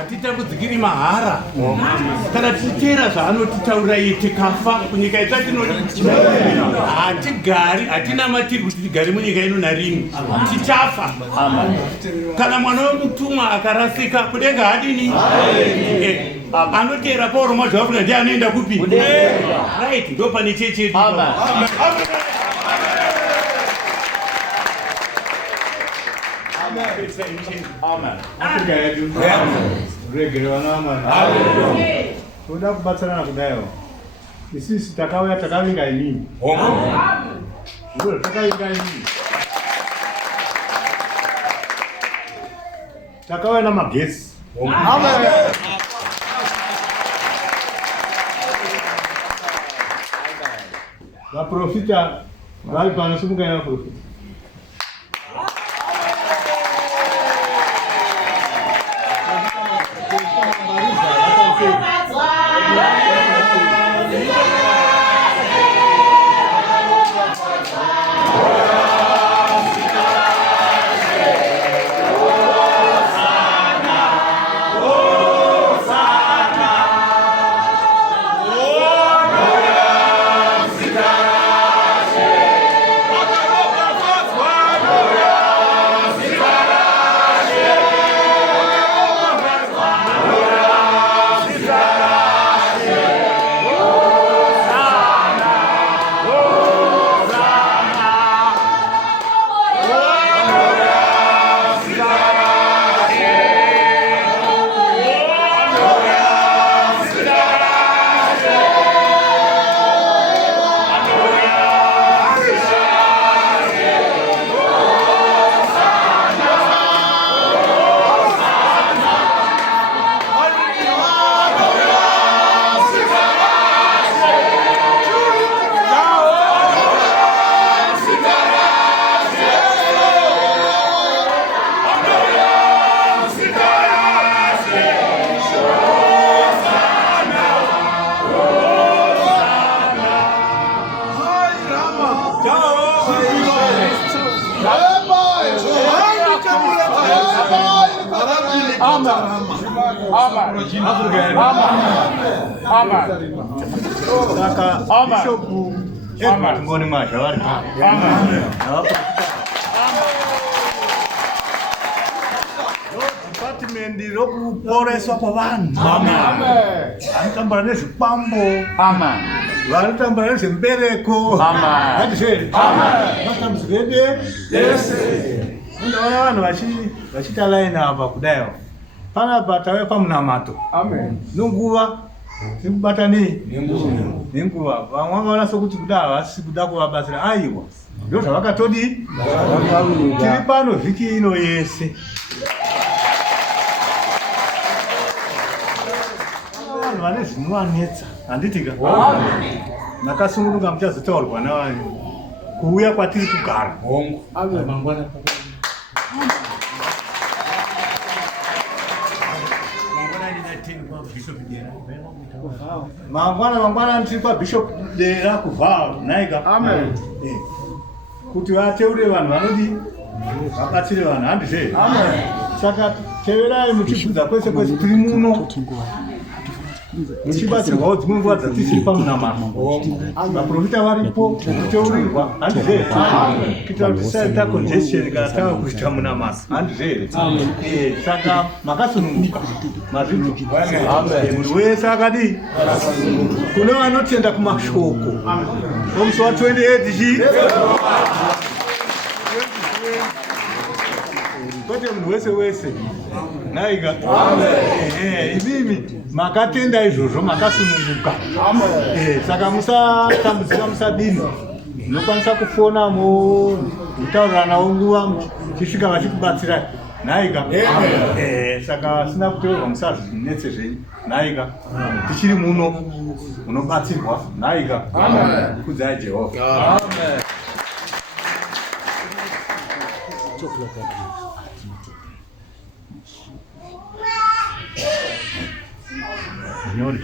Atitabudzikiri mahara kana tichiteera zvaanotitaurira iye tikafa kunyika yetatinoti hatigari, hatinamatiri kuti tigare munyika ino narini, tichafa. Kana mwana weMutumwa akarasika kudenga hadini anoteera Pauro mazvaAfrica ndiye anoenda kupi? Right, ndo pane chechi yedu. Afrika yetu regelewana amani. Toda kubatsirana kudayo. Isisi takavinga inini. Ndio takavinga inini. Takawa na magesi. Amen. La profita vai para nós ganhar profita. Ngoni Mwazha vari. Department rokuporeswa kwavanhu. Vanotambura nezvipambo. Vanotambura nezvembereko. Matambudziko ese. Unoona vanhu vachita line apa kudayo. Panapa tave pamunamato. Nunguva kubata nenguva. Vamwe vanoona sokuti kuda havasi kuda kuvabatsira. Aiwa, ndo zvavakatodi. Tiri pano vhiki ino yese. Vanhu vane zvinovanetsa, handitika. Makasungunuka muchazotaurwa navanhu kuuya kwatiri kugara. Mangwana ndiri paBishop dera kuvharo naika. Kuti vateure vanhu vanodi vabatsire vanhu handizve. Saka teverai muchibvunza kwese kwese tiri muno. Muchibatsirwawo dzimwe nguva dzatisiri pamunamato. Vaprofita varipo kuteurirwa handizve. Kuitira kuti tisaita congestion kana tava kuita munamato handizve. Saka makasununguka mazvibvo. Munhu wese akadi kune vanotenda kumashoko omusi wa28 kwete munhu wese naika. Imimi makatenda izvozvo makasununguka. Saka musatambudzika, musadini. Munokwanisa kufona mutaurira navo nguva muchisvika vachikubatsirai naika. Saka sina kuteurwa musazvinetse zvenyu naika. Tichiri muno munobatsirwa naika. Kudzai Jehovha. Nyori.